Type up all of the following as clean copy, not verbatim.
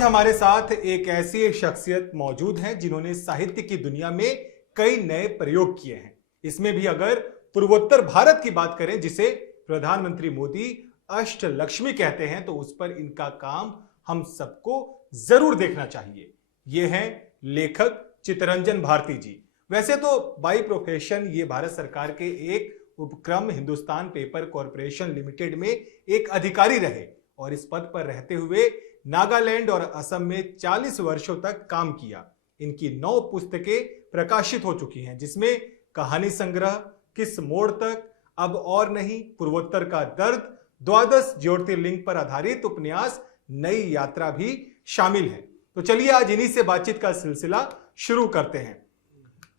आज हमारे साथ एक ऐसी शख्सियत मौजूद है जिन्होंने साहित्य की दुनिया में कई नए प्रयोग किए हैं। इसमें भी अगर पूर्वोत्तर भारत की बात करें, जिसे प्रधानमंत्री मोदी अष्टलक्ष्मी कहते हैं, तो उस पर इनका काम हम सबको जरूर देखना चाहिए। ये हैं लेखक चित्तरंजन भारती जी। वैसे तो बाई प्रोफेशन ये भारत सरकार के एक उपक्रम हिंदुस्तान पेपर कॉरपोरेशन लिमिटेड में एक अधिकारी रहे और इस पद पर रहते हुए नागालैंड और असम में 40 वर्षों तक काम किया। इनकी 9 पुस्तकें प्रकाशित हो चुकी हैं, जिसमें कहानी संग्रह, किस मोड़ तक, अब और नहीं, पूर्वोत्तर का दर्द, 12 ज्योतिर्लिंग पर आधारित उपन्यास नई यात्रा भी शामिल है। तो चलिए आज इन्हीं से बातचीत का सिलसिला शुरू करते हैं।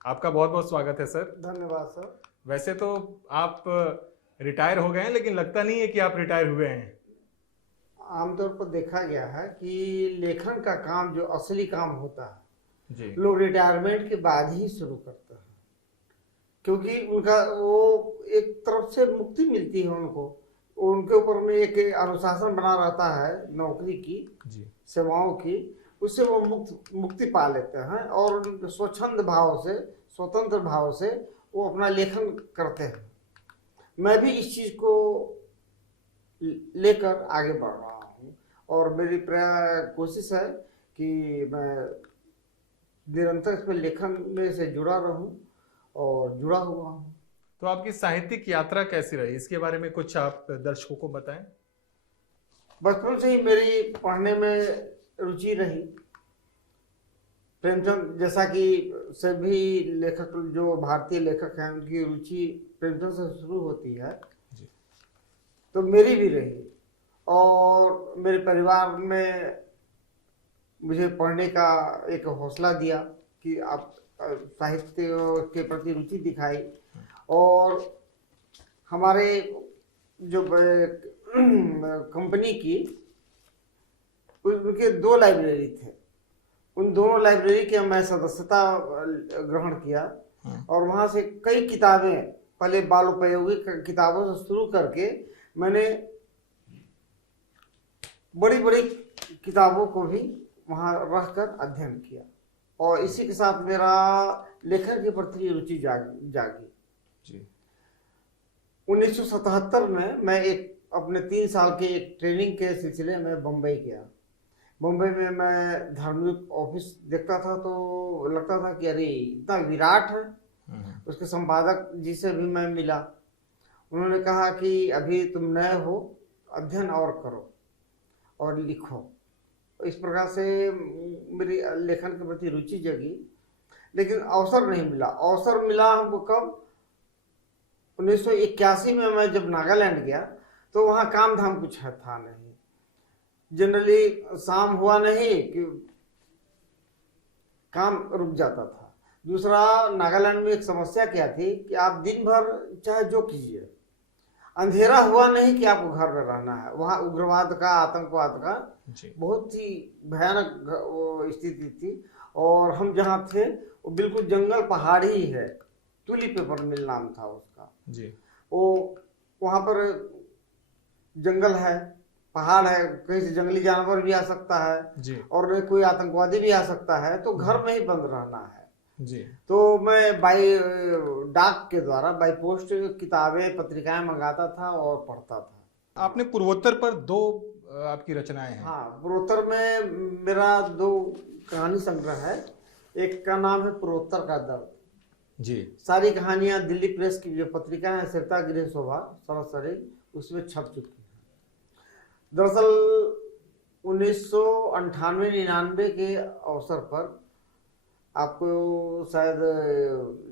आपका बहुत बहुत स्वागत है सर। धन्यवाद सर। वैसे तो आप रिटायर हो गए हैं, लेकिन लगता नहीं है कि आप रिटायर हुए हैं। आमतौर पर देखा गया है कि लेखन का काम जो असली काम होता है जी, लोग रिटायरमेंट के बाद ही शुरू करते हैं, क्योंकि उनका वो एक तरफ से मुक्ति मिलती है उनको, उनके ऊपर में एक अनुशासन बना रहता है नौकरी की, जी, सेवाओं की, उससे वो मुक्ति पा लेते हैं और स्वच्छंद भाव से, स्वतंत्र भाव से वो अपना लेखन करते हैं। मैं भी इस चीज़ को लेकर आगे बढ़ रहा हूँ और मेरी कोशिश है कि मैं निरंतर इस पर लेखन में से जुड़ा रहूं और जुड़ा हुआ हूँ। तो आपकी साहित्यिक यात्रा कैसी रही, इसके बारे में कुछ आप दर्शकों को बताएं। बचपन से ही मेरी पढ़ने में रुचि रही। प्रेमचंद जैसा कि सभी लेखक, जो भारतीय लेखक हैं, उनकी रुचि प्रेमचंद से शुरू होती है, तो मेरी भी रही। और मेरे परिवार में मुझे पढ़ने का एक हौसला दिया कि आप साहित्य के प्रति रुचि दिखाई। और हमारे जो कंपनी की, उनके 2 लाइब्रेरी थे, उन दोनों लाइब्रेरी के मैं सदस्यता ग्रहण किया और वहाँ से कई किताबें, पहले बालोपयोगी किताबों से शुरू करके मैंने बड़ी बड़ी किताबों को भी वहाँ रहकर अध्ययन किया और इसी के साथ मेरा लेखन के प्रति रुचि जागी। 1977 में मैं अपने 3 साल के एक ट्रेनिंग के सिलसिले में बम्बई गया। बम्बई में मैं धार्मिक ऑफिस देखता था तो लगता था कि अरे इतना विराट है। उसके संपादक जी से भी मैं मिला। उन्होंने कहा कि अभी तुम नए हो, अध्ययन और करो और लिखो। इस प्रकार से मेरी लेखन के प्रति रुचि जगी, लेकिन अवसर नहीं मिला। अवसर मिला हमको कब? 1981 में मैं जब नागालैंड गया तो वहाँ काम धाम कुछ था नहीं। जनरली शाम हुआ नहीं कि काम रुक जाता था। दूसरा, नागालैंड में एक समस्या क्या थी कि आप दिन भर चाहे जो कीजिए, अंधेरा हुआ नहीं कि आपको घर में रहना है। वहाँ उग्रवाद का, आतंकवाद का बहुत ही भयानक स्थिति थी और हम जहाँ थे वो बिल्कुल जंगल, पहाड़ी ही है। तुली पेपर मिल नाम था उसका जी। वो वहाँ पर जंगल है, पहाड़ है, कहीं से जंगली जानवर भी आ सकता है जी। और कोई आतंकवादी भी आ सकता है, तो घर में ही बंद रहना है जी। तो मैं बाई डाक के द्वारा, बाई पोस्ट किताबें, पत्रिकाएं मंगाता था और पढ़ता था। आपने पूर्वोत्तर पर 2 आपकी रचनाएं हैं। हाँ, पूर्वोत्तर में मेरा 2 कहानी संग्रह है। एक का नाम है पूर्वोत्तर का दर्द जी। सारी कहानियां दिल्ली प्रेस की जो पत्रिका है, सरिता गृह शोभा सरसरी, उसमें छप चुकी है। दरअसल 1998-99 के अवसर पर, आपको शायद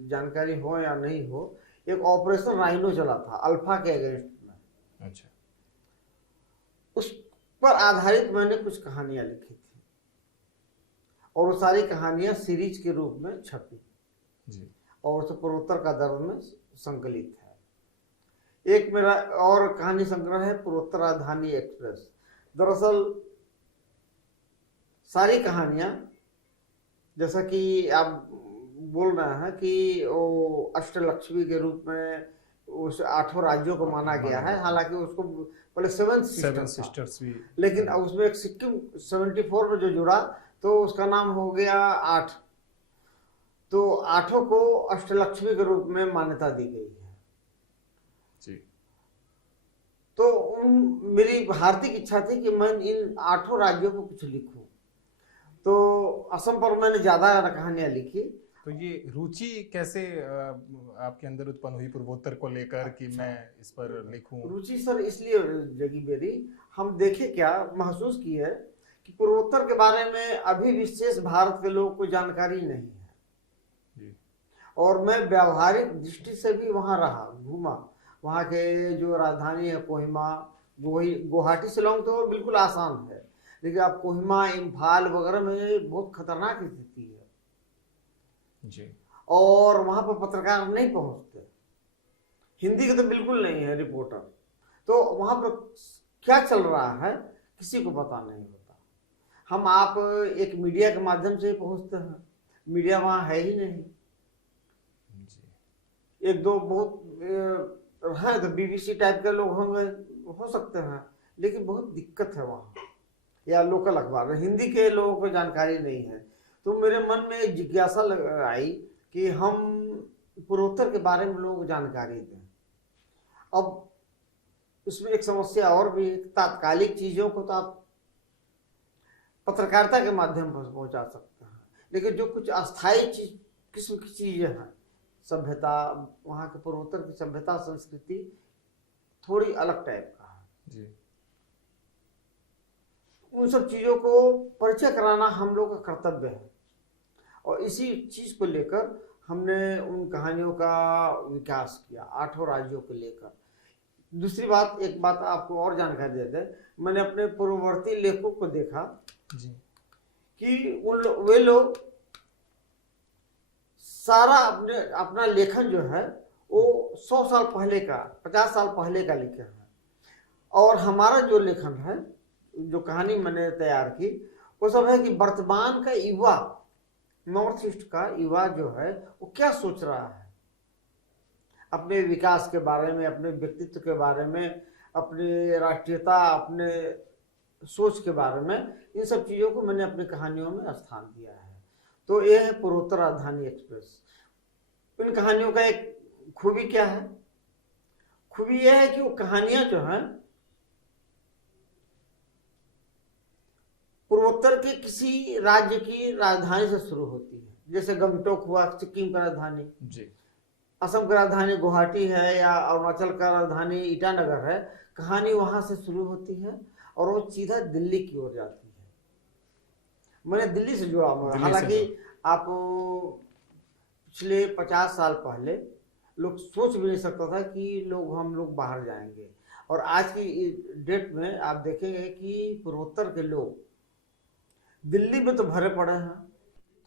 जानकारी हो या नहीं हो, एक ऑपरेशन राइनो चला था अल्फा के अगेंस्ट में। अच्छा। उस पर आधारित मैंने कुछ कहानियां लिखी थी और वो सारी कहानियां सीरीज के रूप में छपी जी। और उसे पूर्वोत्तर का दर्द में संकलित है। एक मेरा और कहानी संग्रह है पूर्वोत्तर राजधानी एक्सप्रेस। दरअसल सारी कहानियां, जैसा कि आप बोल रहे हैं कि वो अष्टलक्ष्मी के रूप में उस 8 राज्यों को माना गया है। हालांकि उसको पहले 7 सेवन सिस्टर्स सिस्टर्स भी, लेकिन अब उसमें एक सिक्किम 74 में जो जुड़ा तो उसका नाम हो गया 8। तो 8 को अष्टलक्ष्मी के रूप में मान्यता दी गई है। जी। तो मेरी हार्दिक इच्छा थी कि मैं इन 8 राज्यों को कुछ लिखूं। तो असम पर मैंने ज्यादा कहानियां लिखी। तो ये रुचि कैसे आपके अंदर उत्पन्न हुई पूर्वोत्तर को लेकर कि मैं इस पर लिखूं? रुचि सर इसलिए जगी मेरी, हम देखे क्या महसूस की है कि पूर्वोत्तर के बारे में अभी विशेष भारत के लोगों को जानकारी नहीं है। जी। और मैं व्यावहारिक दृष्टि से भी वहाँ रहा, घूमा। वहाँ के जो राजधानी है कोहिमा, गुवाहाटी शिलोंग तो बिल्कुल आसान है, लेकिन आप कोहिमा, इम्फाल वगैरह में बहुत खतरनाक स्थिति है। जी। और वहाँ पर पत्रकार नहीं पहुँचते, हिंदी के तो बिल्कुल नहीं है रिपोर्टर। तो वहाँ पर क्या चल रहा है किसी को पता नहीं होता। हम आप एक मीडिया के माध्यम से पहुँचते हैं, मीडिया वहाँ है ही नहीं। जी। एक दो बहुत हैं तो बीबीसी टाइप के लोग होंगे, हो सकते हैं, लेकिन बहुत दिक्कत है वहाँ। या लोकल अखबार, हिंदी के लोगों को जानकारी नहीं है। तो मेरे मन में एक जिज्ञासा आई कि हम पूर्वोत्तर के बारे में लोगों को जानकारी दें। अब इसमें एक समस्या और भी, तात्कालिक चीज़ों को तो आप पत्रकारिता के माध्यम पर पहुंचा सकते हैं, लेकिन जो कुछ अस्थायी किस्म की चीज़ें हैं, सभ्यता, वहाँ के पूर्वोत्तर की सभ्यता संस्कृति थोड़ी अलग टाइप का है जी। उन सब चीज़ों को परिचय कराना हम लोग का कर्तव्य है। और इसी चीज़ को लेकर हमने उन कहानियों का विकास किया 8 राज्यों को लेकर। दूसरी बात, एक बात आपको और जानकारी दे दें, मैंने अपने पूर्ववर्ती लेखकों को देखा जी। कि वे लोग सारा अपना लेखन जो है वो 100 साल पहले का, 50 साल पहले का लिखे हैं। और हमारा जो लेखन है, जो कहानी मैंने तैयार की, वो सब है कि वर्तमान का युवा, नॉर्थ ईस्ट का युवा जो है वो क्या सोच रहा है अपने विकास के बारे में, अपने व्यक्तित्व के बारे में, अपने राष्ट्रीयता, अपने सोच के बारे में। इन सब चीज़ों को मैंने अपनी कहानियों में स्थान दिया है। तो ये है पूर्वोत्तर राजधानी एक्सप्रेस। इन कहानियों का एक खूबी क्या है? खूबी यह है कि वो कहानियां जो हैं पूर्वोत्तर के किसी राज्य की राजधानी से शुरू होती है। जैसे गंगटोक हुआ सिक्किम का राजधानी, जी। असम का राजधानी गुवाहाटी है, या अरुणाचल का राजधानी ईटानगर है। कहानी वहां से शुरू होती है और वो सीधा दिल्ली की ओर जाती है। मैंने दिल्ली से जुड़ा हुआ, हालांकि आप पिछले 50 साल पहले लोग सोच भी नहीं सकता था कि हम लोग बाहर जाएंगे। और आज की डेट में आप देखेंगे कि पूर्वोत्तर के लोग दिल्ली में तो भरे पड़े हैं।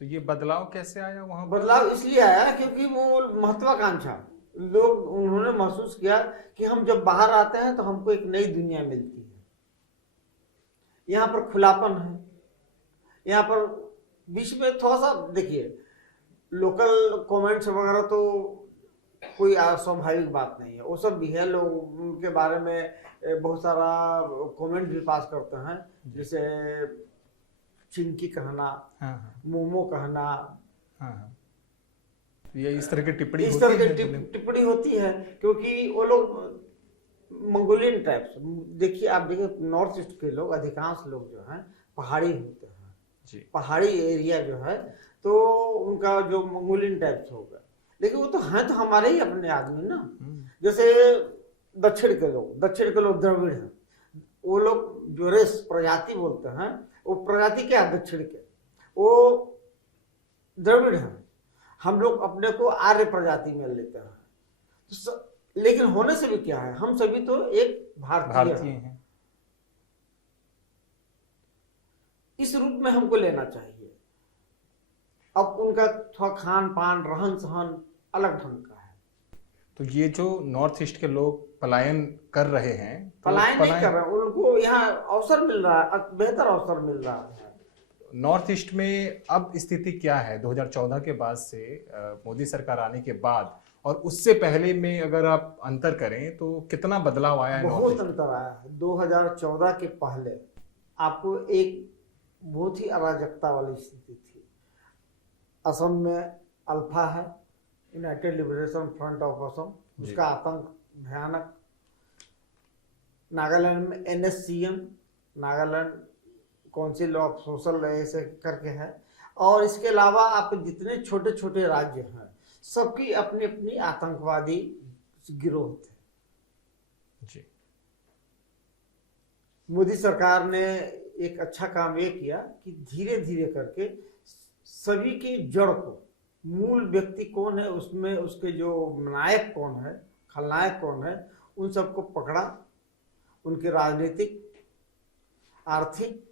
तो ये बदलाव कैसे आया वहां? बदलाव इसलिए आया क्योंकि वो महत्वाकांक्षा, लोग उन्होंने महसूस किया कि हम जब बाहर आते हैं तो हमको एक नई दुनिया मिलती है। यहाँ पर खुलापन है, यहाँ पर बीच में थोड़ा सा देखिए लोकल कमेंट्स वगैरह तो कोई स्वाभाविक बात नहीं है, वो सब भी है। लोग उनके बारे में बहुत सारा कमेंट भी पास करते हैं, जैसे चिंकी कहना, मोमो कहना, ये इस तरह की टिप्पणी, इस तरह की टिप्पणी होती है, क्योंकि वो लोग मंगोलियन टाइप्स। देखिए आप देखिए नॉर्थ ईस्ट के लोग, अधिकांश लोग जो हैं पहाड़ी होते हैं जी। पहाड़ी एरिया जो है तो उनका जो मंगोलियन टाइप्स होगा, लेकिन वो तो हैं तो हमारे ही अपने आदमी ना। जैसे दक्षिण के लोग द्रविड़ हैं, वो लोग जो रेस प्रजाति बोलते हैं, वो प्रजाति क्या है दक्षिण के, वो द्रविड़ हैं। हम लोग अपने को आर्य प्रजाति में लेते हैं, लेकिन होने से भी क्या है, हम सभी तो एक भारतीय हैं। इस रूप में हमको लेना चाहिए। अब उनका थोड़ा खान पान, रहन सहन अलग ढंग का है। तो ये जो नॉर्थ ईस्ट के लोग पलायन कर रहे हैं, तो पलायन नहीं कर रहे, उनको यहाँ अवसर मिल रहा है, बेहतर अवसर मिल रहा है। नॉर्थ ईस्ट में अब स्थिति क्या है? 2014 के बाद से, मोदी सरकार आने के बाद और उससे पहले में अगर आप अंतर करें तो कितना बदलाव आया है बहुत अंतर आया है। 2014 के पहले आपको एक बहुत ही अराजकता वाली स्थिति थी। असम में अल्फा है, United liberation front of Assam, उसका आतंक भयानक। नागालैंड में NSCM, Nagaland council of social ऐसे करके है। और इसके अलावा आप जितने छोटे छोटे राज्य हैं सबकी अपनी अपनी आतंकवादी गिरोह थे। जी। मोदी सरकार ने एक अच्छा काम ये किया कि धीरे धीरे करके सभी की जड़ को, मूल व्यक्ति कौन है उसमें, उसके जो नायक कौन है, खलनायक कौन है, उन सबको पकड़ा, उनके राजनीतिक आर्थिक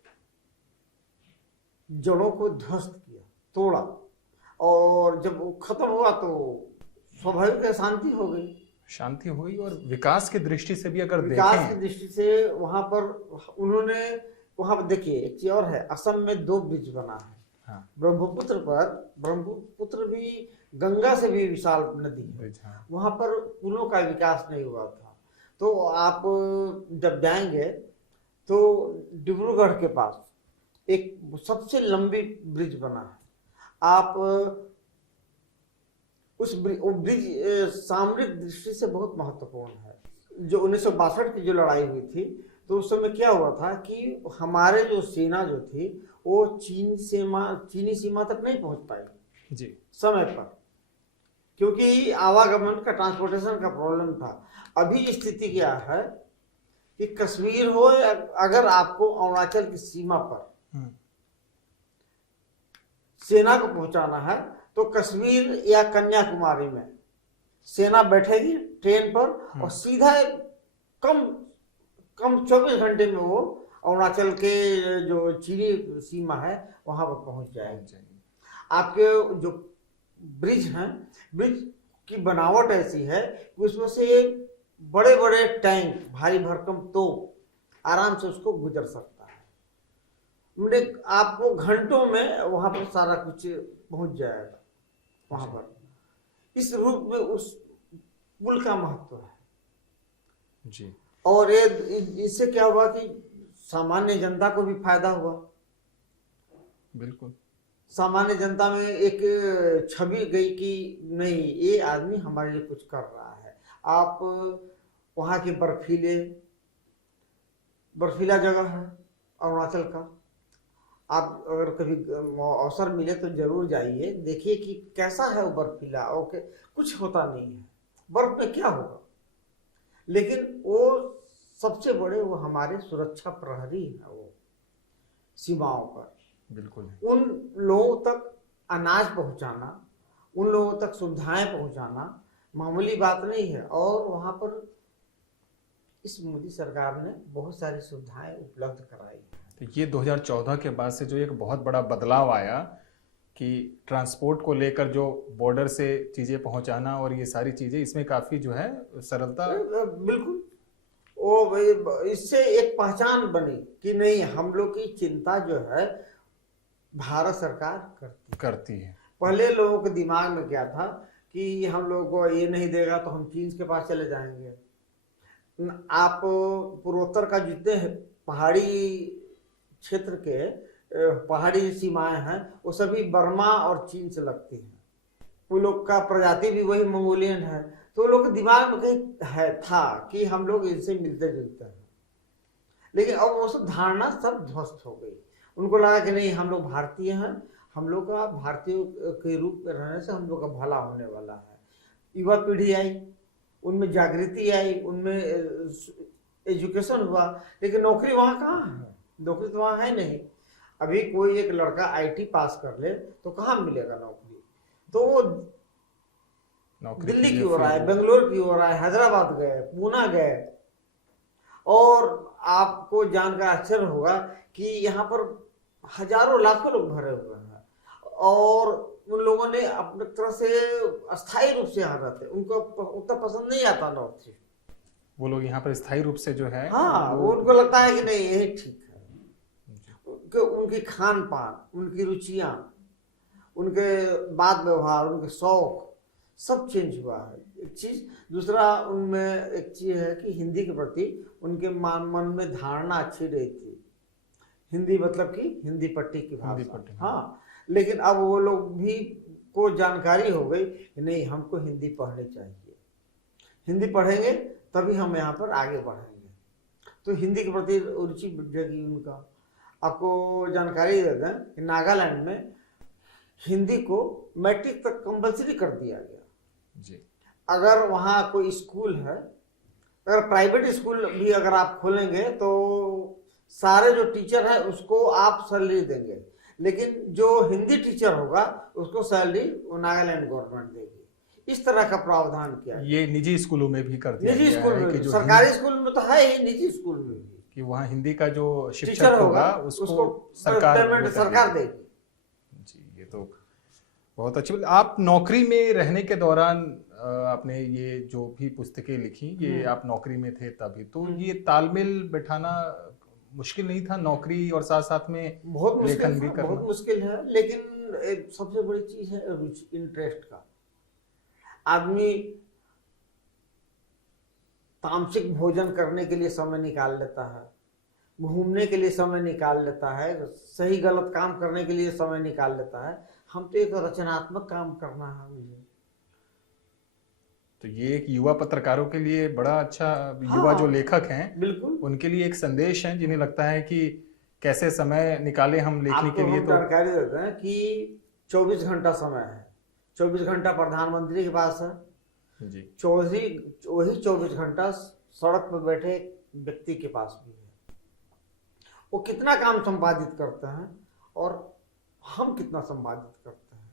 जड़ों को ध्वस्त किया, तोड़ा। और जब वो खत्म हुआ तो स्वाभाविक शांति हो गई। शांति हुई। और विकास की दृष्टि से भी अगर विकास की देखें, दृष्टि से वहां पर उन्होंने, वहां पर देखिए एक चीज और है, असम में 2 ब्रिज बना है। हाँ। ब्रह्मपुत्र पर, ब्रह्मपुत्र भी गंगा से भी विशाल नदी है, हाँ। वहां पर पुलों का विकास नहीं हुआ था। तो आप जब जाएंगे तो डिब्रूगढ़ के पास एक सबसे लंबी ब्रिज बना है। आप उस ब्रिज सामरिक दृष्टि से बहुत महत्वपूर्ण है। जो 1962 की जो लड़ाई हुई थी तो उस समय क्या हुआ था कि हमारे जो सेना जो थी वो चीनी सीमा तक नहीं पहुंच पाई जी समय पर, क्योंकि आवागमन का, ट्रांसपोर्टेशन का प्रॉब्लम था। अभी स्थिति क्या है कि कश्मीर हो, अगर आपको अरुणाचल की सीमा पर सेना को पहुंचाना है तो कश्मीर या कन्याकुमारी में सेना बैठेगी ट्रेन पर और सीधा कम 24 घंटे में वो अरुणाचल के जो चीनी सीमा है वहां पर पहुंच जाएगी। आपके जो ब्रिज हैं, ब्रिज की बनावट ऐसी है कि उसमें से बड़े बड़े टैंक, भारी भरकम तोप आराम से उसको गुजर सकता है। आपको घंटों में वहां पर सारा कुछ पहुंच जाएगा वहां पर। इस रूप में उस पुल का महत्व है जी। और ये इससे क्या हुआ कि सामान्य जनता को भी फायदा हुआ। बिल्कुल। सामान्य जनता में एक छवि गई कि नहीं, ये आदमी हमारे लिए कुछ कर रहा है। आप वहाँ के बर्फीला जगह है अरुणाचल का, आप अगर कभी अवसर मिले तो जरूर जाइए, देखिए कि कैसा है वो बर्फीला। ओके, कुछ होता नहीं है, बर्फ में क्या होगा, लेकिन वो सबसे बड़े वो हमारे सुरक्षा प्रहरी है वो सीमाओं पर। बिल्कुल। उन लोगों तक अनाज पहुंचाना, उन लोगों तक सुविधाएं पहुंचाना मामूली बात नहीं है। और वहां पर इस मोदी सरकार ने बहुत सारी सुविधाएं उपलब्ध कराई। तो ये 2014 के बाद से जो एक बहुत बड़ा बदलाव आया कि ट्रांसपोर्ट को लेकर जो बॉर्डर से चीज़ें पहुंचाना और ये सारी चीज़ें, इसमें काफ़ी जो है सरलता। बिल्कुल, वो इससे एक पहचान बनी कि नहीं, हम लोग की चिंता जो है भारत सरकार करती है। पहले लोगों के दिमाग में क्या था कि हम लोग को ये नहीं देगा तो हम चीन के पास चले जाएंगे। आप पूर्वोत्तर का जितने पहाड़ी क्षेत्र के पहाड़ी सीमाएं हैं वो सभी बर्मा और चीन से लगती हैं। वो लोग का प्रजाति भी वही मंगोलियन है, तो लोग के दिमाग में कहीं था कि हम लोग इनसे मिलते जुलते हैं। लेकिन अब वो सब धारणा सब ध्वस्त हो गई। उनको लगा कि नहीं, हम लोग भारतीय हैं, हम लोग का भारतीय के रूप में रहने से हम लोग का भला होने वाला है। युवा पीढ़ी आई, उनमें जागृति आई, उनमें एजुकेशन हुआ, लेकिन नौकरी वहाँ कहाँ है? नौकरी तो वहाँ है नहीं। अभी कोई एक लड़का IT पास कर ले तो कहाँ मिलेगा नौकरी? तो वो दिल्ली की ओर आए, बेंगलोर की ओर आए, हैदराबाद गए, पूना गए। और आपको जानकर आश्चर्य होगा कि यहाँ पर हजारों लाखों लोग भरे हुए हैं और उन लोगों ने अपने तरह से अस्थायी रूप से यहाँ रहते, उनको उतना पसंद नहीं आता नॉर्थ ईस्ट। वो लोग यहाँ पर स्थायी रूप से जो है, हाँ, वो उनको लगता है कि नहीं यही ठीक है। उनकी खान पान, उनकी रुचियाँ, उनके बात व्यवहार, उनके शौक सब चेंज हुआ है एक चीज। दूसरा उनमें एक चीज है कि हिंदी के प्रति उनके मन में धारणा अच्छी रही थी। हिंदी मतलब कि हिंदी पट्टी की हिंदी भाषा, पट्टी, हाँ। लेकिन अब वो लोग भी को जानकारी हो गई कि नहीं, हमको हिंदी पढ़नी चाहिए, हिंदी पढ़ेंगे तभी हम यहाँ पर आगे बढ़ेंगे। तो हिंदी के प्रति रुचि जगी उनका। आपको जानकारी दे दें कि नागालैंड में हिंदी को मैट्रिक तक कंपलसरी कर दिया गया जी। अगर वहाँ कोई स्कूल है, अगर प्राइवेट स्कूल भी अगर आप खोलेंगे तो सारे जो टीचर है उसको आप सैलरी देंगे, लेकिन जो हिंदी टीचर होगा उसको सैलरी नागालैंड गवर्नमेंट देगी। इस तरह का प्रावधान किया है। ये निजी स्कूलों में भी कर दिया निजी गया स्कूल है में कि भी, जो सरकारी स्कूल में तो है ही, निजी स्कूल में भी कि वहाँ हिंदी का जो शिक्षक टीचर होगा उसको सरकार पेमेंट सरकार देगी जी। ये तो बहुत अच्छी बात। आप नौकरी में रहने के दौरान आपने ये जो भी पुस्तकें लिखी, ये आप नौकरी में थे तभी, तो ये तालमेल बैठाना मुश्किल नहीं था, नौकरी और साथ साथ में बहुत लेखन मुश्किल भी था, करना? बहुत मुश्किल है, लेकिन एक सबसे बड़ी चीज है रुचि, इंटरेस्ट का। आदमी तामसिक भोजन करने के लिए समय निकाल लेता है, घूमने के लिए समय निकाल लेता है, सही गलत काम करने के लिए समय निकाल लेता है। हम तो एक रचनात्मक काम करना है मुझे। तो ये एक युवा पत्रकारों के लिए बड़ा अच्छा, हाँ, युवा जो लेखक हैं बिल्कुल उनके लिए एक संदेश है, जिन्हें लगता है कि कैसे समय निकाले हम लेखनी के लिए। तो जानकारी देते हैं कि 24 घंटा समय है, 24 घंटा प्रधानमंत्री के पास है जी, वही 24 घंटा सड़क पर बैठे व्यक्ति के पास भी है। वो कितना काम संपादित करते हैं और हम कितना संपादित करते हैं।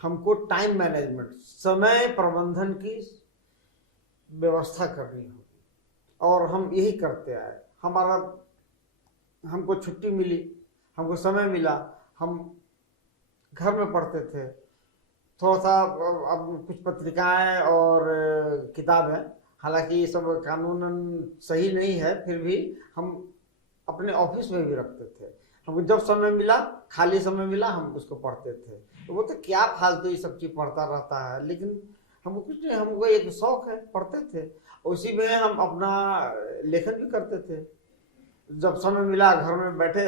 हमको टाइम मैनेजमेंट, समय प्रबंधन की व्यवस्था करनी होगी और हम यही करते आए। हमको छुट्टी मिली, हमको समय मिला, हम घर में पढ़ते थे थोड़ा सा। अब कुछ पत्रिकाएं और किताबें, हालांकि ये सब कानूनन सही नहीं है, फिर भी हम अपने ऑफिस में भी रखते थे। हमको जब समय मिला, खाली समय मिला, हम उसको पढ़ते थे। तो वो तो क्या फालतू ये सब चीज पढ़ता रहता है, लेकिन हमको कुछ नहीं, हमको एक शौक है, पढ़ते थे। उसी में हम अपना लेखन भी करते थे। जब समय मिला घर में बैठे,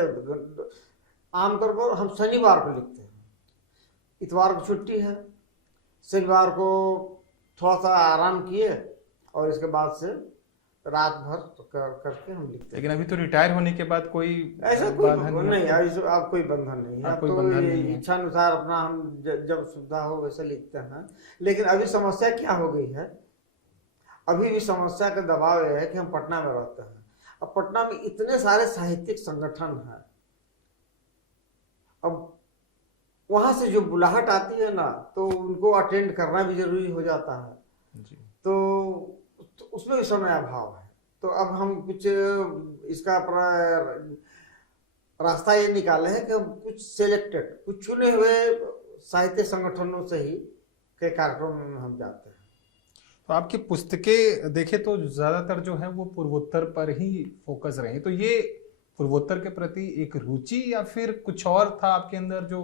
आमतौर पर हम शनिवार को लिखते हैं, इतवार को छुट्टी है, शनिवार को थोड़ा सा आराम किए और इसके बाद से रात भर करके हम लिखते हैं। लेकिन अभी तो रिटायर होने के बाद कोई ऐसा कोई नहीं, अब कोई बंधन नहीं है, कोई तो बंधन नहीं है। इच्छा अनुसार अपना हम जब सुविधा हो वैसे लिखते हैं। लेकिन अभी समस्या क्या हो गई है, अभी भी समस्या का दबाव यह है कि हम पटना में रहते हैं। अब पटना में इतने सारे साहित्यिक संगठन हैं, अब वहां से जो बुलाहट आती है ना, तो उनको अटेंड करना भी जरूरी हो जाता है जी। तो उसमें भी समय अभाव है। तो अब हम कुछ इसका रास्ता ये निकाले हैं कि हम कुछ सिलेक्टेड, कुछ चुने हुए साहित्य संगठनों से ही के कार्यक्रम में हम जाते हैं। तो आपकी पुस्तकें देखे तो ज्यादातर जो है वो पूर्वोत्तर पर ही फोकस रही, तो ये पूर्वोत्तर के प्रति एक रुचि या फिर कुछ और था आपके अंदर जो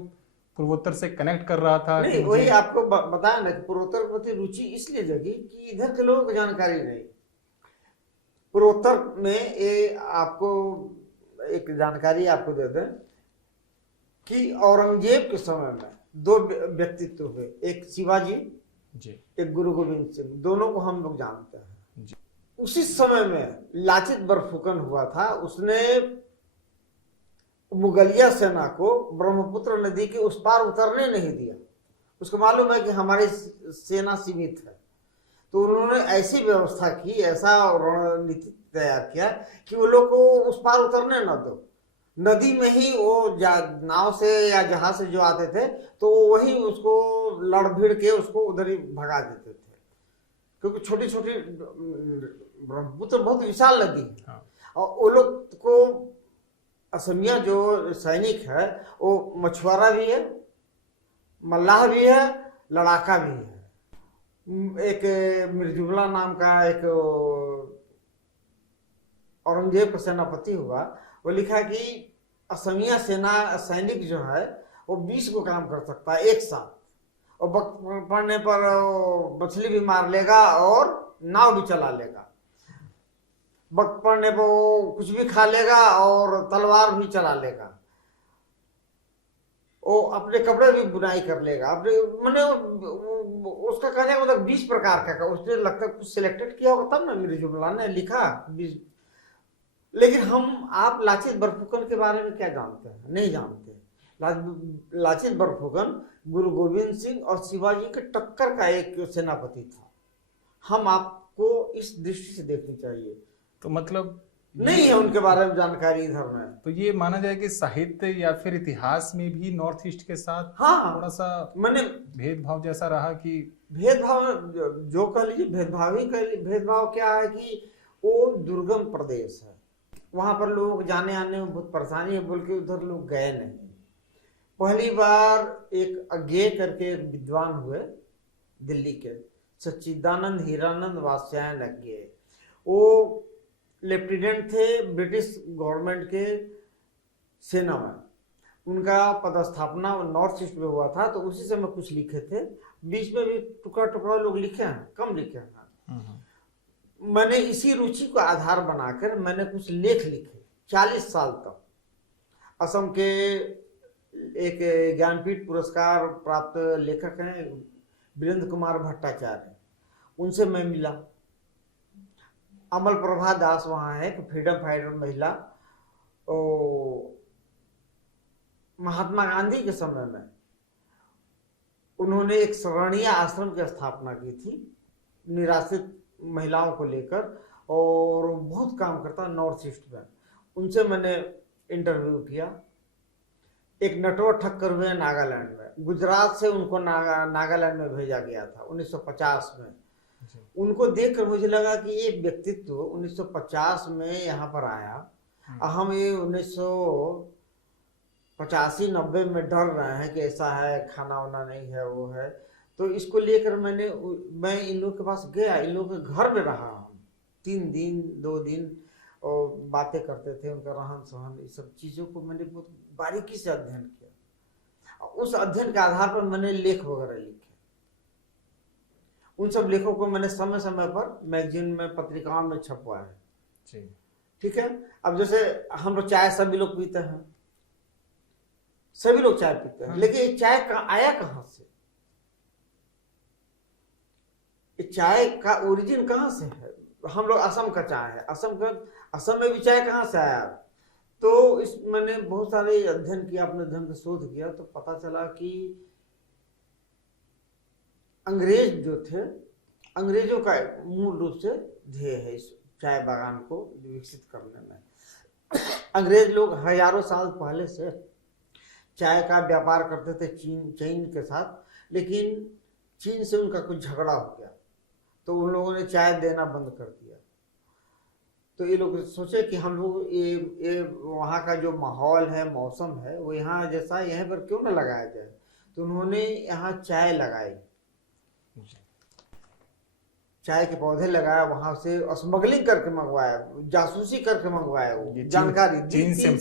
पूर्वोत्तर से कनेक्ट कर रहा था? नहीं, वही आपको बताया ना कि पूर्वोत्तर के प्रति रुचि इसलिए जगी कि इधर के लोगों को जानकारी नहीं। पूर्वोत्तर में ये आपको एक जानकारी आपको दे दें कि औरंगजेब के समय में दो व्यक्तित्व हुए, एक शिवाजी जी, एक गुरु गोविंद सिंह, दोनों को हम लोग जानते हैं जी। उसी समय में लाचित बरफुकन हुआ था, उसने मुगलिया सेना को ब्रह्मपुत्र नदी के उस पार उतरने नहीं दिया। उसको मालूम है कि हमारी सेना सीमित है, तो उन्होंने ऐसी व्यवस्था की, ऐसा रणनीति तैयार किया कि वो लोग को उस पार उतरने न दो। नदी में ही वो नाव से या जहाज से जो आते थे तो वही उसको लड़ भिड़ के उसको उधर ही भगा देते थे, क्योंकि छोटी छोटी ब्रह्मपुत्र बहुत विशाल नदी है। हाँ। और वो लोग को असमिया जो सैनिक है वो मछुआरा भी है, मल्लाह भी है, लड़ाका भी है। एक मिर्जुमला नाम का एक औरंगजेब का सेनापति हुआ, वो लिखा कि असमिया सेना सैनिक जो है वो 20 को काम कर सकता है एक साथ, और वक्त पड़ने पर वो मछली भी मार लेगा और नाव भी चला लेगा। वक्त पड़ने पर वो कुछ भी खा लेगा और तलवार भी चला लेगा। वो अपने कपड़े भी बुनाई कर लेगा। अपने मैंने उसका कहने का मतलब 20 प्रकार का उसने लगता है कुछ सिलेक्टेड किया होगा तब ना मेरे जुमला ने लिखा 20। लेकिन हम आप लाचित बरफुकन के बारे में क्या जानते हैं? नहीं जानते। लाचित बरफुकन गुरु गोविंद सिंह और शिवाजी के टक्कर का एक सेनापति था। हम आपको इस दृष्टि से देखनी चाहिए। तो मतलब नहीं है उनके बारे में जानकारी इधर में। तो ये माना जाए कि साहित्य या फिर इतिहास में भी नॉर्थ ईस्ट के साथ हाँ, थोड़ा सा मैंने भेदभाव जैसा रहा कि भेदभाव जो कह लीजिए भेदभाव ही कह लीजिए। भेदभाव क्या है कि वो दुर्गम प्रदेश है, वहां पर लोग जाने आने में बहुत परेशानी है बोल के उधर लोग गए नहीं। पहली बार एक अज्ञे करके एक विद्वान हुए दिल्ली के, सच्चिदानंद हीरानंद वात्स्यायन अज्ञे। वो लेफ्टिनेंट थे ब्रिटिश गवर्नमेंट के सेना में। उनका पदस्थापना नॉर्थ ईस्ट में हुआ था, तो उसी समय कुछ लिखे थे। बीच में भी टुकड़ा टुकड़ा लोग लिखे हैं, कम लिखे हैं। मैंने इसी रुचि को आधार बनाकर मैंने कुछ लेख लिखे 40 साल तक। असम के एक ज्ञानपीठ पुरस्कार प्राप्त लेखक हैं वीरेंद्र कुमार भट्टाचार्य, उनसे मैं मिला। अमल प्रभा दास वहाँ है कि फ्रीडम फाइटर महिला। महात्मा गांधी के समय में उन्होंने एक शरणीय आश्रम की स्थापना की थी निराश्रित महिलाओं को लेकर, और बहुत काम करता नॉर्थ ईस्ट में। उनसे मैंने इंटरव्यू किया। एक नटवर ठक्कर हुए नागालैंड में, गुजरात से उनको नागालैंड में भेजा गया था 1950 में। उनको देखकर मुझे लगा कि ये व्यक्तित्व 1950 में यहाँ पर आया, हम ये 1985-90 में डर रहे हैं कि ऐसा है, खाना वाना नहीं है, वो है। तो इसको लेकर मैं इन लोगों के पास गया, इन लोगों के घर में रहा हम 3 दिन 2 दिन, और बातें करते थे, उनका रहन सहन, इस सब चीज़ों को मैंने बहुत बारीकी से अध्ययन किया। उस अध्ययन के आधार पर मैंने लेख वगैरह लिखे। उन सब लेखों को मैंने समय समय पर मैगजीन में, पत्रिकाओं में छपवाया। ठीक है। अब जैसे हम लोग चाय सभी लोग पीते हैं, सभी लोग चाय पीते हैं, लेकिन ये चाय आया कहाँ से? ये चाय का ओरिजिन कहाँ से है? हम लोग असम का चाय है, असम में भी चाय कहाँ से आया? तो इस मैंने बहुत सारे अध्ययन किया, अपने अध्ययन का शोध किया, तो पता चला कि अंग्रेज जो थे, अंग्रेजों का मूल रूप से ध्येय है इस चाय बागान को विकसित करने में। अंग्रेज लोग हजारों साल पहले से चाय का व्यापार करते थे चीन के साथ, लेकिन चीन से उनका कुछ झगड़ा हो गया, तो उन लोगों ने चाय देना बंद कर दिया। तो ये लोग सोचे कि हम लोग ये वहाँ का जो माहौल है, मौसम है, वो यहाँ जैसा यहाँ पर क्यों ना लगाया जाए। तो उन्होंने यहाँ चाय लगाई, चाय के पौधे लगाया, वहां से स्मगलिंग करके मंगवाया, जासूसी करके मंगवाया, वो जानकारी चीन से।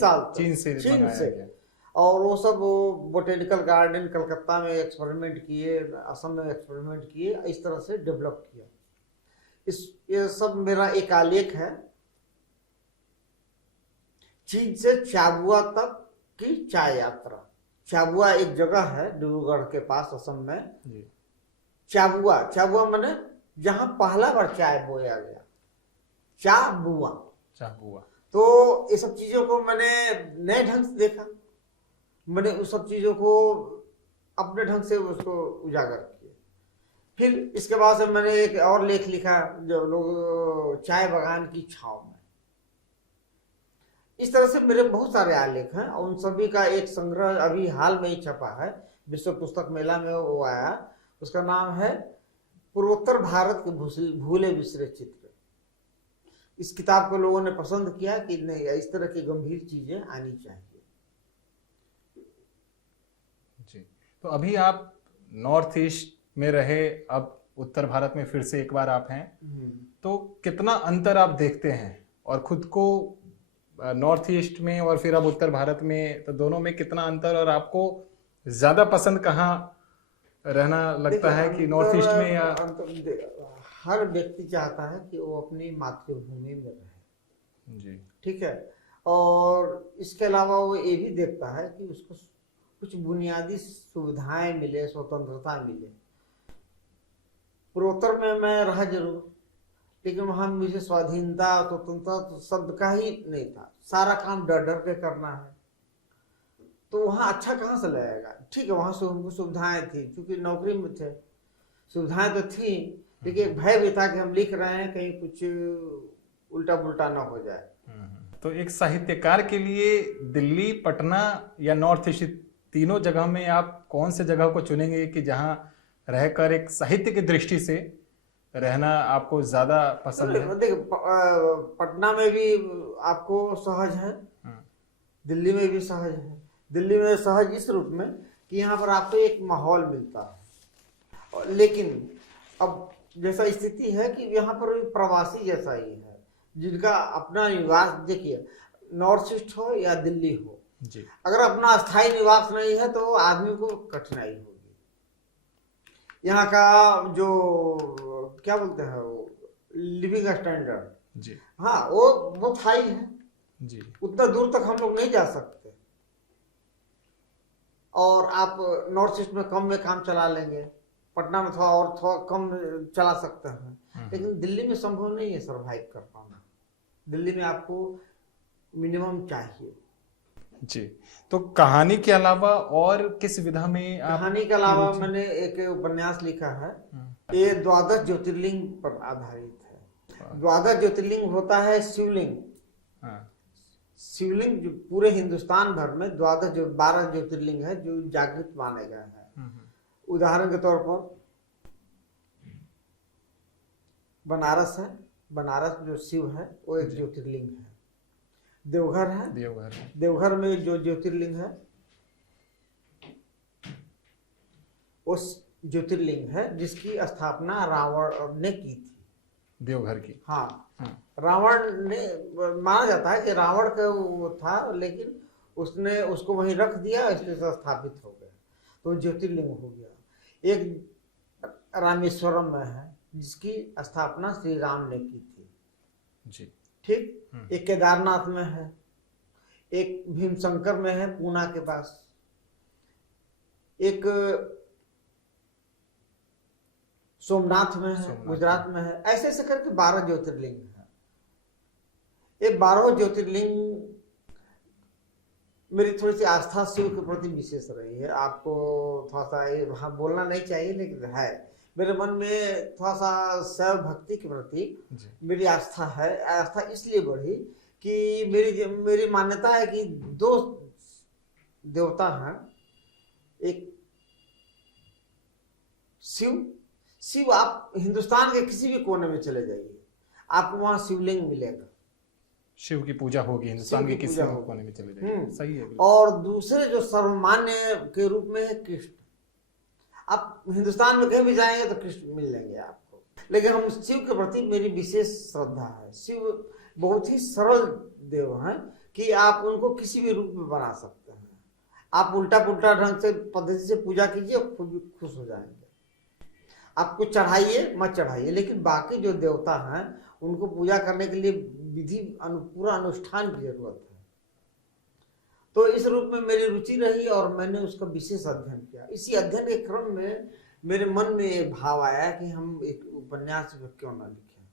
और वो सब बोटेनिकल गार्डन कलकत्ता में एक्सपेरिमेंट किए, असम में एक्सपेरिमेंट किए, इस तरह से डेवलप किया। ये सब मेरा एक आलेख है, चीन से चाबुआ तक की चाय यात्रा। चाबुआ एक जगह है डिब्रूगढ़ के पास, असम में। चाबुआ माने जहां पहला बार चाय बोया गया, चाबुआ। तो ये सब चीजों को मैंने नए ढंग से देखा, मैंने उस सब चीजों को अपने ढंग से उसको उजागर किया। फिर इसके बाद से मैंने एक और लेख लिखा जो लोग चाय बागान की छाव में। इस तरह से मेरे बहुत सारे आलेख हैं, और उन सभी का एक संग्रह अभी हाल में ही छपा है, विश्व पुस्तक मेला में वो आया। उसका नाम है पूर्वोत्तर भारत के भूले बिसरे चित्र। इस किताब को लोगों ने पसंद किया कि नहीं, इस तरह की गंभीर चीजें आनी चाहिए। जी, तो अभी आप नॉर्थ ईस्ट में रहे, अब उत्तर भारत में फिर से एक बार आप हैं, तो कितना अंतर आप देखते हैं, और खुद को नॉर्थ ईस्ट में और फिर अब उत्तर भारत में, तो दोनों में कितना अंतर, और आपको ज्यादा पसंद कहाँ रहना लगता है कि नॉर्थ ईस्ट में, या हर व्यक्ति चाहता है कि वो अपनी मातृभूमि में रहे जी ठीक है। और इसके अलावा वो ये भी देखता है कि उसको कुछ बुनियादी सुविधाएं मिले, स्वतंत्रता मिले। पूर्वोत्तर में मैं रहा जरूर, लेकिन वहां मुझे स्वाधीनता स्वतंत्रता तो शब्द का ही नहीं था। सारा काम डर डर के करना है, तो वहां अच्छा कहाँ से लगेगा। ठीक है, वहां सुविधाएं थी, क्योंकि नौकरी में थे, सुविधाएं तो थी, लेकिन एक भय भी था कि हम लिख रहे हैं कहीं कुछ उल्टा पुल्टा ना हो जाए। तो एक साहित्यकार के लिए दिल्ली, पटना या नॉर्थ ईस्ट, तीनों जगह में आप कौन से जगह को चुनेंगे कि जहां रहकर एक साहित्य की दृष्टि से रहना आपको ज्यादा पसंद है? देखिए, पटना में भी आपको सहज है, दिल्ली में भी सहज है। दिल्ली में सहज इस रूप में कि यहाँ पर आपको एक माहौल मिलता है, लेकिन अब जैसा स्थिति है कि यहाँ पर प्रवासी जैसा ही है, जिनका अपना निवास, देखिए नॉर्थ ईस्ट हो या दिल्ली हो जी, अगर अपना स्थायी निवास नहीं है तो आदमी को कठिनाई होगी। यहाँ का जो क्या बोलते हैं वो लिविंग स्टैंडर्ड जी, हाँ वो हाई है जी, उतना दूर तक हम लोग नहीं जा सकते, और आप नॉर्थ ईस्ट में कम में काम चला लेंगे, पटना में थोड़ा कम चला सकते हैं, लेकिन दिल्ली में संभव नहीं है सरवाइव कर पाना। दिल्ली में आपको मिनिमम चाहिए। जी। तो कहानी के अलावा और किस विधा में आप? कहानी के अलावा मैंने एक उपन्यास लिखा है, ये 12 ज्योतिर्लिंग पर आधारित है। 12 ज्योतिर्लिंग होता है शिवलिंग। शिवलिंग जो पूरे हिंदुस्तान भर में 12 ज्योतिर्लिंग है जो जागृत माने गए हैं। उदाहरण के तौर पर बनारस है, बनारस जो शिव है वो एक ज्योतिर्लिंग है। देवघर है, देवघर में जो ज्योतिर्लिंग है उस ज्योतिर्लिंग है जिसकी स्थापना रावण ने की थी, देवघर की। हाँ, रावण ने, माना जाता है कि रावण का वो था, लेकिन उसने उसको वहीं रख दिया, इसलिए स्थापित हो गया, तो ज्योतिर्लिंग हो गया। एक रामेश्वरम में है जिसकी स्थापना श्री राम ने की थी जी, ठीक। एक केदारनाथ में है, एक भीमशंकर में है पूना के पास, एक सोमनाथ में है गुजरात में है। ऐसे ऐसे करके 12 ज्योतिर्लिंग है। ये 12 ज्योतिर्लिंग मेरी थोड़ी सी आस्था शिव के प्रति विशेष रही है। आपको थोड़ा सा ये वहां बोलना नहीं चाहिए, लेकिन है मेरे मन में थोड़ा सा शैव भक्ति के प्रति मेरी आस्था है। आस्था इसलिए बढ़ी कि मेरी मान्यता है कि 2 देवता हैं, एक शिव आप हिंदुस्तान के किसी भी कोने में चले जाइए, आपको वहां शिवलिंग मिलेगा, शिव की पूजा होगी, हिंदुस्तान के किसी भी कोने में चले जाइए। सही है। और दूसरे जो सर्वमान्य के रूप में है कृष्ण। आप हिंदुस्तान में कहीं भी जाएंगे तो कृष्ण मिल लेंगे आपको, लेकिन हम शिव के प्रति मेरी विशेष श्रद्धा है। शिव बहुत ही सरल देव हैं कि आप उनको किसी भी रूप में बना सकते हैं। आप उल्टा पुल्टा ढंग से पद्धति से पूजा कीजिए, खुद भी खुश हो जाएंगे। आप कुछ चढ़ाइए मत चढ़ाइए, लेकिन बाकी जो देवता हैं उनको पूजा करने के लिए विधि पूरा अनुष्ठान की जरूरत है। तो इस रूप में मेरी रुचि रही और मैंने उसका विशेष अध्ययन किया। इसी अध्ययन के क्रम में मेरे मन में एक भाव आया कि हम एक उपन्यास क्यों ना लिखें।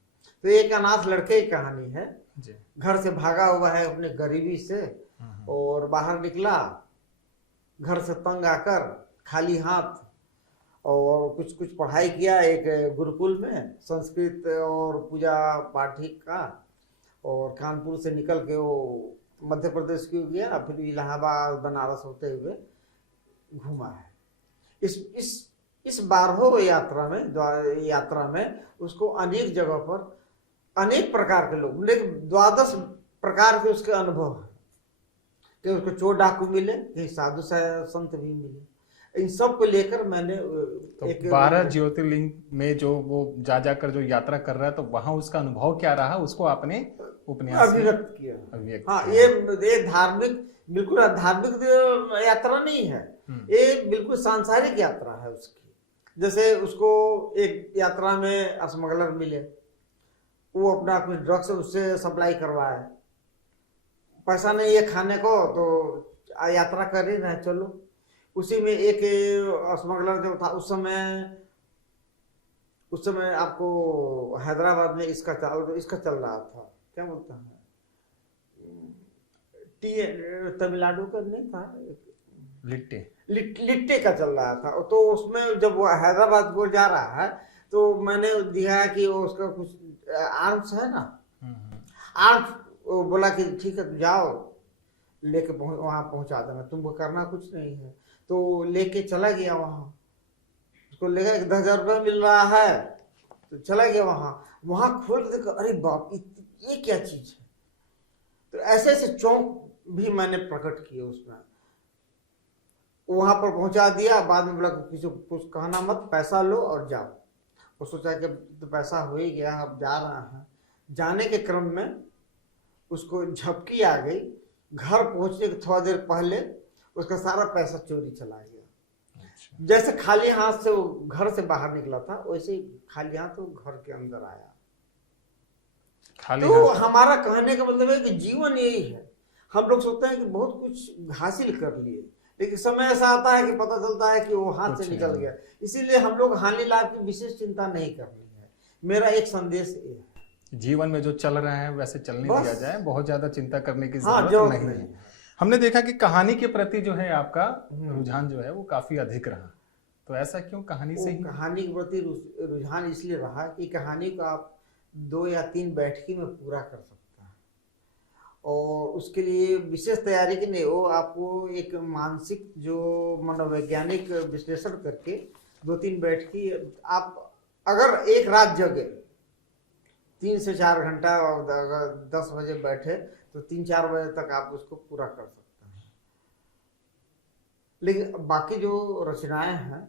तो एक अनाथ लड़के की कहानी है जी। घर से भागा हुआ है अपने गरीबी से, और बाहर निकला घर से तंग आकर खाली हाथ, और कुछ पढ़ाई किया एक गुरुकुल में संस्कृत और पूजा पाठी का, और कानपुर से निकल के वो मध्य प्रदेश क्यों गया, फिर इलाहाबाद बनारस होते हुए घूमा है। इस 12 यात्रा में उसको अनेक जगह पर अनेक प्रकार के लोग, लेकिन 12 प्रकार के उसके अनुभव है। कि उसको चोर डाकू मिले, कहीं साधु संत भी मिले, इन सब को लेकर मैंने तो 12 ज्योतिर्लिंग में जो वो जाकर जो यात्रा कर रहा है, तो वहां उसका अनुभव क्या रहा, उसको आपने उपन्यास अभिव्यक्त किया। हाँ, ये धार्मिक, बिल्कुल धार्मिक यात्रा नहीं है, ये बिल्कुल सांसारिक यात्रा है उसकी। जैसे उसको एक यात्रा में स्मगलर मिले, वो अपना कुछ ड्रग्स उससे सप्लाई करवाए, पैसा नहीं है खाने को तो यात्रा कर ही रहे, चलो। उसी में एक स्मगलर जो था उस समय आपको हैदराबाद में इसका चल रहा था, क्या बोलता है, तमिलनाडु का नहीं था, लिट्टे का चल रहा था। तो उसमें जब वो हैदराबाद को जा रहा है तो मैंने दिया कि वो उसका कुछ आर्म्स है ना, आर्म्स बोला कि ठीक है जाओ लेके वहां पहुंचा देना, तुमको करना कुछ नहीं है। तो लेके चला गया वहां, उसको लेगा 10,000 रुपये मिल रहा है, तो चला गया वहां खोल के देखा, अरे बाप ये क्या चीज है। तो ऐसे ऐसे चौंक भी मैंने प्रकट किए उसमें। वहां पर पहुंचा दिया, बाद में बोला किसी को कुछ कहना मत, पैसा लो और जाओ। वो सोचा कि तो पैसा हो ही गया, अब जा रहा है। जाने के क्रम में उसको झपकी आ गई, घर पहुंचने के थोड़ा देर पहले उसका सारा पैसा चोरी चला गया। जैसे खाली हाथ से वो घर से बाहर निकला था, वैसे ही खाली हाथ वो घर के अंदर आया। तो हमारा कहने का मतलब है कि जीवन यही है, हम लोग सोचते हैं कि बहुत कुछ हासिल कर लिए, लेकिन समय ऐसा आता है कि पता चलता है कि वो हाथ से निकल गया। इसीलिए हम लोग हानि लाभ की विशेष चिंता नहीं करनी है। मेरा एक संदेश ये है, जीवन में जो चल रहा है वैसे चलने दिया जाए, बहुत ज्यादा चिंता करने की जरूरत नहीं है। हमने देखा कि कहानी के प्रति जो है आपका रुझान जो है वो काफी अधिक रहा, तो ऐसा क्यों? कहानी से ही कहानी के प्रति रुझान इसलिए रहा कि कहानी को आप 2 या 3 बैठकी में पूरा कर सकता है, और उसके लिए विशेष तैयारी की नहीं हो, आपको एक मानसिक जो मनोवैज्ञानिक विश्लेषण करके 2-3 बैठकी आप अगर एक रात जगे 3 से 4 घंटा और अगर 10 बजे बैठे तो 3-4 बजे तक आप उसको पूरा कर सकते हैं। लेकिन बाकी जो रचनाएं हैं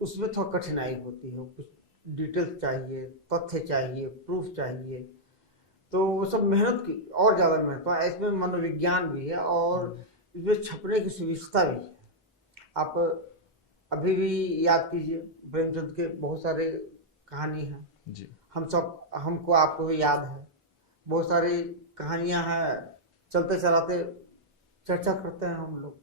उसमें थोड़ा कठिनाई होती है, कुछ डिटेल्स चाहिए, तथ्य चाहिए, प्रूफ चाहिए, तो वो सब मेहनत की और ज़्यादा मेहनत है। इसमें मनोविज्ञान भी है और इसमें छपने की सुविधा भी है। आप अभी भी याद कीजिए, प्रेमचंद के बहुत सारे कहानी हैं जी, हमको आपको याद है, बहुत सारी कहानियां हैं, चलते चलाते चर्चा करते हैं हम लोग।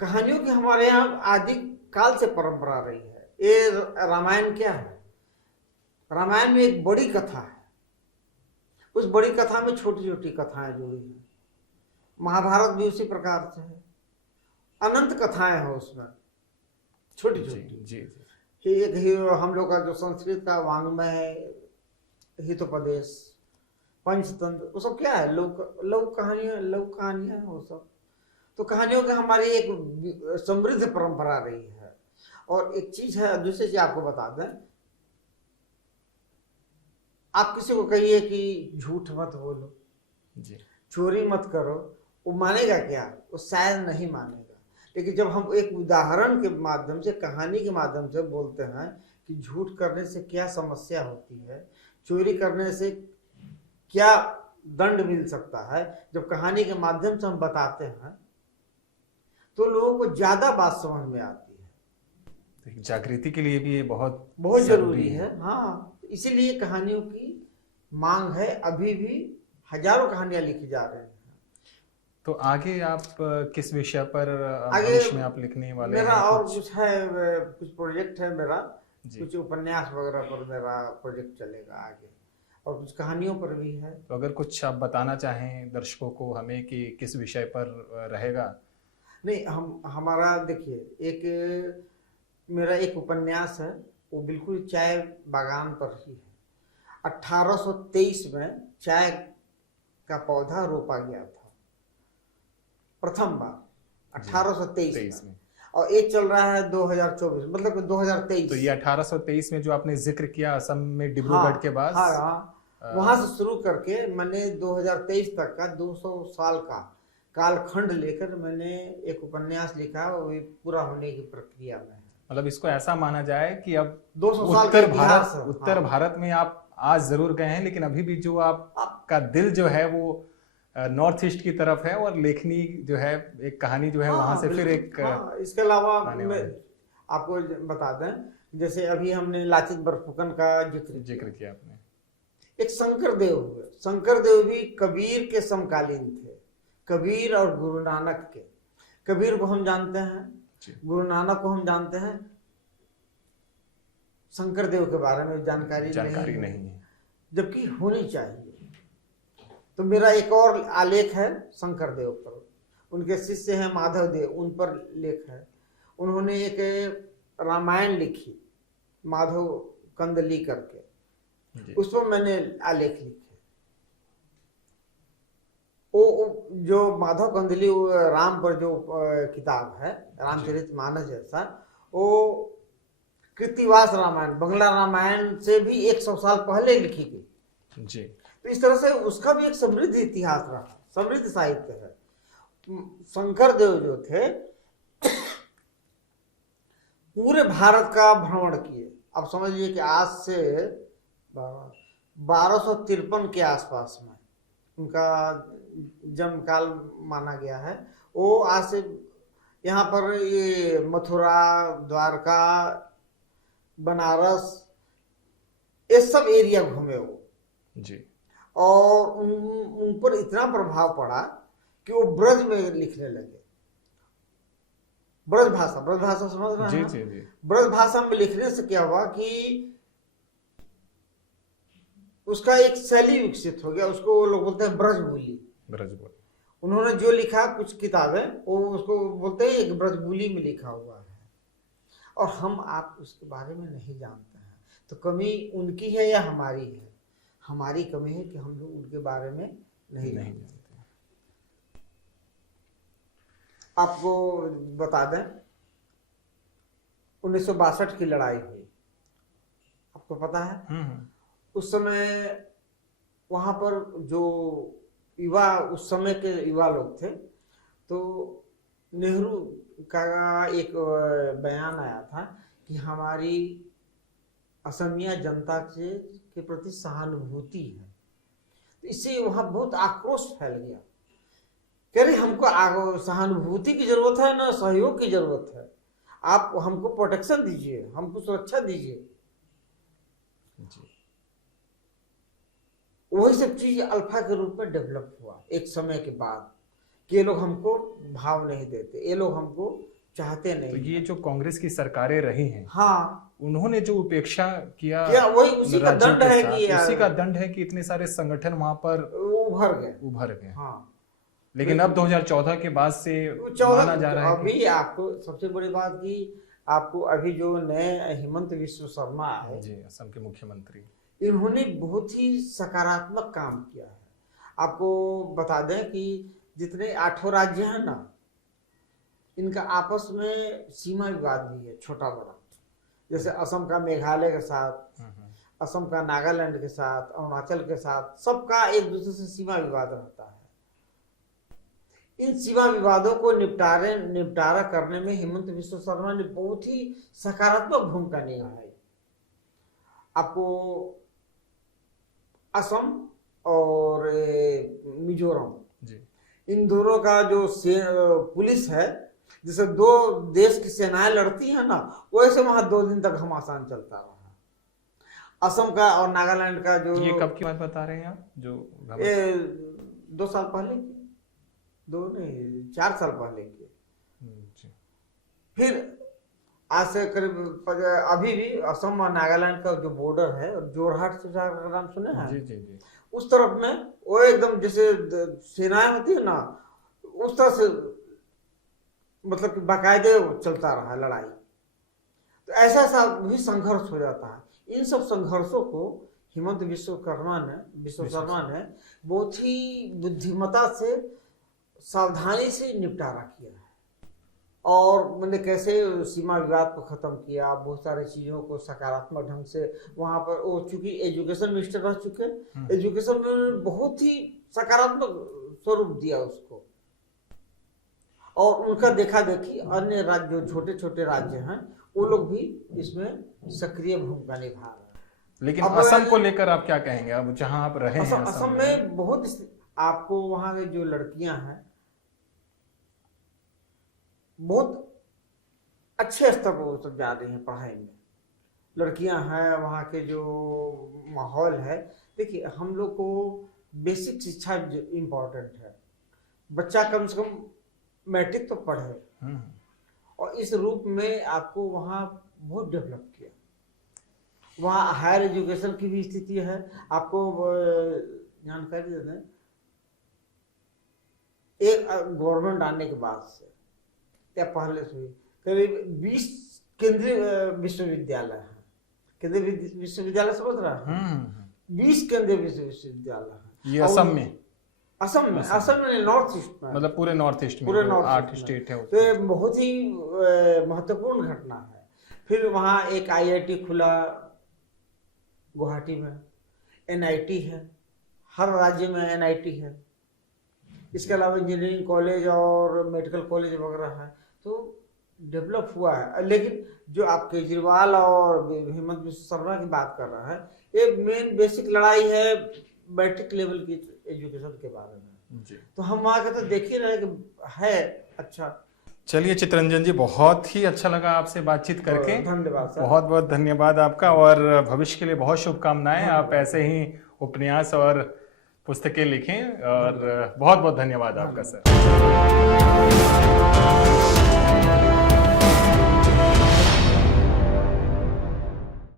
कहानियों की हमारे यहाँ आदि काल से परंपरा रही है। ये रामायण क्या है, रामायण में एक बड़ी कथा है, उस बड़ी कथा में छोटी छोटी कथाएं जुड़ी हैं। महाभारत भी उसी प्रकार से है, अनंत कथाएं हैं उसमें, छोटी छोटी जी। एक ही हम लोग का जो संस्कृत का वाङ्मय है, हितोपदेश, पंचतंत्र, वो सब क्या है, लोक कहानियां हैं वो सब। तो कहानियों की हमारी एक समृद्ध परंपरा रही है। और एक चीज है, दूसरी चीज आपको बता दें, आप किसी को कहिए कि झूठ मत बोलो जी, चोरी मत करो, वो मानेगा क्या? वो शायद नहीं मानेगा। लेकिन जब हम एक उदाहरण के माध्यम से, कहानी के माध्यम से बोलते हैं कि झूठ करने से क्या समस्या होती है, चोरी करने से क्या दंड मिल सकता है, जब कहानी के माध्यम से हम बताते हैं तो लोगों को ज्यादा बात समझ में आती है। जागृति के लिए भी ये बहुत जरूरी है। हाँ, इसीलिए कहानियों की मांग है, अभी भी हजारों कहानियां लिखी जा रही हैं। तो आगे आप किस विषय पर भविष्य में आप लिखने वाले मेरा हैं? और कुछ है, कुछ प्रोजेक्ट है मेरा, कुछ उपन्यास वगैरह पर मेरा प्रोजेक्ट चलेगा आगे, और कुछ कहानियों पर भी है। तो अगर कुछ आप बताना चाहें दर्शकों को हमें कि किस विषय पर रहेगा? नहीं, हमारा देखिए, एक मेरा एक उपन्यास है, वो बिल्कुल चाय बागान पर ही है। 1823 में चाय का पौधा रोपा गया था प्रथम बार, 1823 में, और ये चल रहा है 2024, मतलब 2023। तो ये 1823 में जो आपने जिक्र किया असम में डिब्रूगढ़ के बाद, वहां से शुरू करके मैंने 2023 तक का 200 साल का कालखंड लेकर मैंने एक उपन्यास लिखा, वो पूरा होने की प्रक्रिया में है। मतलब इसको ऐसा माना जाए कि अब 200 साल उत्तर भारत में आप आज जरूर गए हैं, लेकिन अभी भी जो आपका दिल जो है वो नॉर्थ ईस्ट की तरफ है, और लेखनी जो है, एक कहानी जो है वहां से फिर एक इसके अलावा आपको बता दें, जैसे अभी हमने लाचित बरफुकन का जिक्र किया आपने। एक शंकर देव हुए, शंकर देव भी कबीर के समकालीन थे, कबीर और गुरु नानक के। कबीर को हम जानते हैं, गुरु नानक को हम जानते हैं, शंकर देव के बारे में जानकारी नहीं है, जबकि होनी चाहिए। तो मेरा एक और आलेख है शंकर देव पर, उनके शिष्य हैं माधव देव, उन पर लेख है। उन्होंने एक रामायण लिखी माधव कंदली करके, उस पर मैंने आलेख लिखे। वो जो माधव कंदली राम पर जो किताब है, रामचरितमानस जैसा, वो कृतिवास रामायण, बंगला रामायण से भी 100 साल पहले लिखी गई जी। तो इस तरह से उसका भी एक समृद्ध इतिहास रहा, समृद्ध साहित्य है। शंकर देव जो थे पूरे भारत का भ्रमण किए। अब समझिए कि आज से 1253 के आसपास में उनका जन्म काल माना गया है। वो आज से यहाँ पर ये मथुरा, द्वारका, बनारस, ये सब एरिया घूमे वो जी। और उन पर इतना प्रभाव पड़ा कि वो ब्रज में लिखने लगे। ब्रज भाषा समझ रहे हैं जी। ब्रज भाषा में लिखने से क्या हुआ कि उसका एक शैली विकसित हो गया, उसको लोग बोलते हैं ब्रज बोली। उन्होंने जो लिखा कुछ किताबें, वो उसको बोलते हैं एक ब्रज बोली में लिखा हुआ है, और हम आप उसके बारे में नहीं जानते हैं। तो कमी उनकी है या हमारी है? हमारी कमी है कि हम लोग उनके बारे में नहीं जानते। आपको बता दें 1962 की लड़ाई हुई, आपको पता है? उस समय वहां पर जो युवा, उस समय के युवा लोग थे, तो नेहरू का एक बयान आया था कि हमारी असमिया जनता के प्रति सहानुभूति है। तो इससे वहां बहुत आक्रोश फैल गया। कह रहे हमको सहानुभूति की जरूरत है ना सहयोग की जरूरत है, आप हमको प्रोटेक्शन दीजिए, हमको सुरक्षा दीजिए। वही सब चीज अल्फा के रूप में डेवलप हुआ एक समय के बाद, कि ये लोग हमको भाव नहीं देते, ये लोग हमको चाहते नहीं। तो ये जो कांग्रेस की सरकारें रही हैं, हाँ, उन्होंने जो उपेक्षा किया, वही उसी का दंड है कि उसी का दंड है कि इतने सारे संगठन वहां पर उभर गए। हाँ, लेकिन अब 2014 के बाद से माना जा रहा है। अभी आपको सबसे बड़ी बात की, आपको अभी जो नए हेमंत विश्व शर्मा है जी, असम के मुख्यमंत्री, इन्होंने बहुत ही सकारात्मक काम किया है। आपको बता दें कि जितने 8 राज्य हैं ना, इनका आपस में सीमा विवाद भी है, छोटा बड़ा। जैसे असम का मेघालय के साथ, असम का नागालैंड के साथ, अरुणाचल के साथ, सबका एक दूसरे से सीमा विवाद रहता है। इन सीमा विवादों को निपटारा करने में हेमंत विश्व शर्मा ने बहुत ही सकारात्मक भूमिका निभाई। आपको असम और मिजोरम, इन दोनों का जो पुलिस है, जैसे 2 देश की सेनाएं लड़ती है ना, वैसे वहां 2 दिन तक घमासान चलता रहा। असम का और नागालैंड का जो, ये कब की बात बता रहे हैं आप? जो 2 साल पहले की, 2 नहीं 4 साल पहले की। फिर आज से करीब अभी भी असम और नागालैंड का जो बॉर्डर है, जोरहाट से नाम सुने हैं? जी। उस तरफ में वो एकदम जैसे सेनाएं होती है ना, उस तरह से मतलब कि बाकायदे चलता रहा लड़ाई। तो ऐसा भी संघर्ष हो जाता है। इन सब संघर्षों को हेमंत विश्व शर्मा ने बहुत ही बुद्धिमता से, सावधानी से निपटारा किया है। और मैंने कैसे सीमा विवाद को खत्म किया, बहुत सारी चीजों को सकारात्मक ढंग से वहां पर, वो चूंकि एजुकेशन मिनिस्टर रह चुके, एजुकेशन में बहुत ही सकारात्मक स्वरूप दिया उसको। और उनका देखा देखी अन्य राज्य, जो छोटे छोटे राज्य हैं, वो लोग भी इसमें सक्रिय भूमिका निभा रहे हैं। लेकिन असम को लेकर आप क्या कहेंगे? अब जहां आप रहे हैं असम में बहुत, आपको वहां की जो लड़कियां हैं बहुत अच्छे स्तर पर वो सब जा रही हैं पढ़ाई में। लड़कियां हैं, वहाँ के जो माहौल है, देखिए हम लोग को बेसिक शिक्षा इम्पोर्टेंट है। बच्चा कम से कम मैट्रिक तो पढ़े, और इस रूप में आपको वहाँ बहुत डेवलप किया। वहाँ हायर एजुकेशन की भी स्थिति है, आपको जानकारी देते हैं। एक गवर्नमेंट आने के बाद से या पहले से भी करीब 20 केंद्रीय विश्वविद्यालय हैं। केंद्रीय विश्वविद्यालय समझ रहा है, 20 केंद्रीय विश्वविद्यालय हैं। ये असम में, असम में नॉर्थ ईस्ट में, मतलब पूरे नॉर्थ ईस्ट में, पूरे जो नॉर्थ 8 ईस्ट में। स्टेट है तो ये बहुत ही महत्वपूर्ण घटना है। फिर वहाँ एक IIT खुला गुवाहाटी में, NIT है, हर राज्य में NIT है। इसके अलावा इंजीनियरिंग कॉलेज और मेडिकल कॉलेज वगैरह है, तो डेवलप हुआ है। लेकिन जो आप केजरीवाल और हेमंत बिस्वा शर्मा की बात कर रहा है, ये मेन बेसिक लड़ाई है मैट्रिक लेवल की एजुकेशन के बारे में जी। तो हम वहाँ के तो देख ही रहे कि है अच्छा। चलिए चितरंजन जी, बहुत ही अच्छा लगा आपसे बातचीत करके। धन्यवाद सर। बहुत बहुत धन्यवाद आपका, और भविष्य के लिए बहुत शुभकामनाएं। आप ऐसे ही उपन्यास और पुस्तकें लिखें, और बहुत बहुत धन्यवाद आपका सर।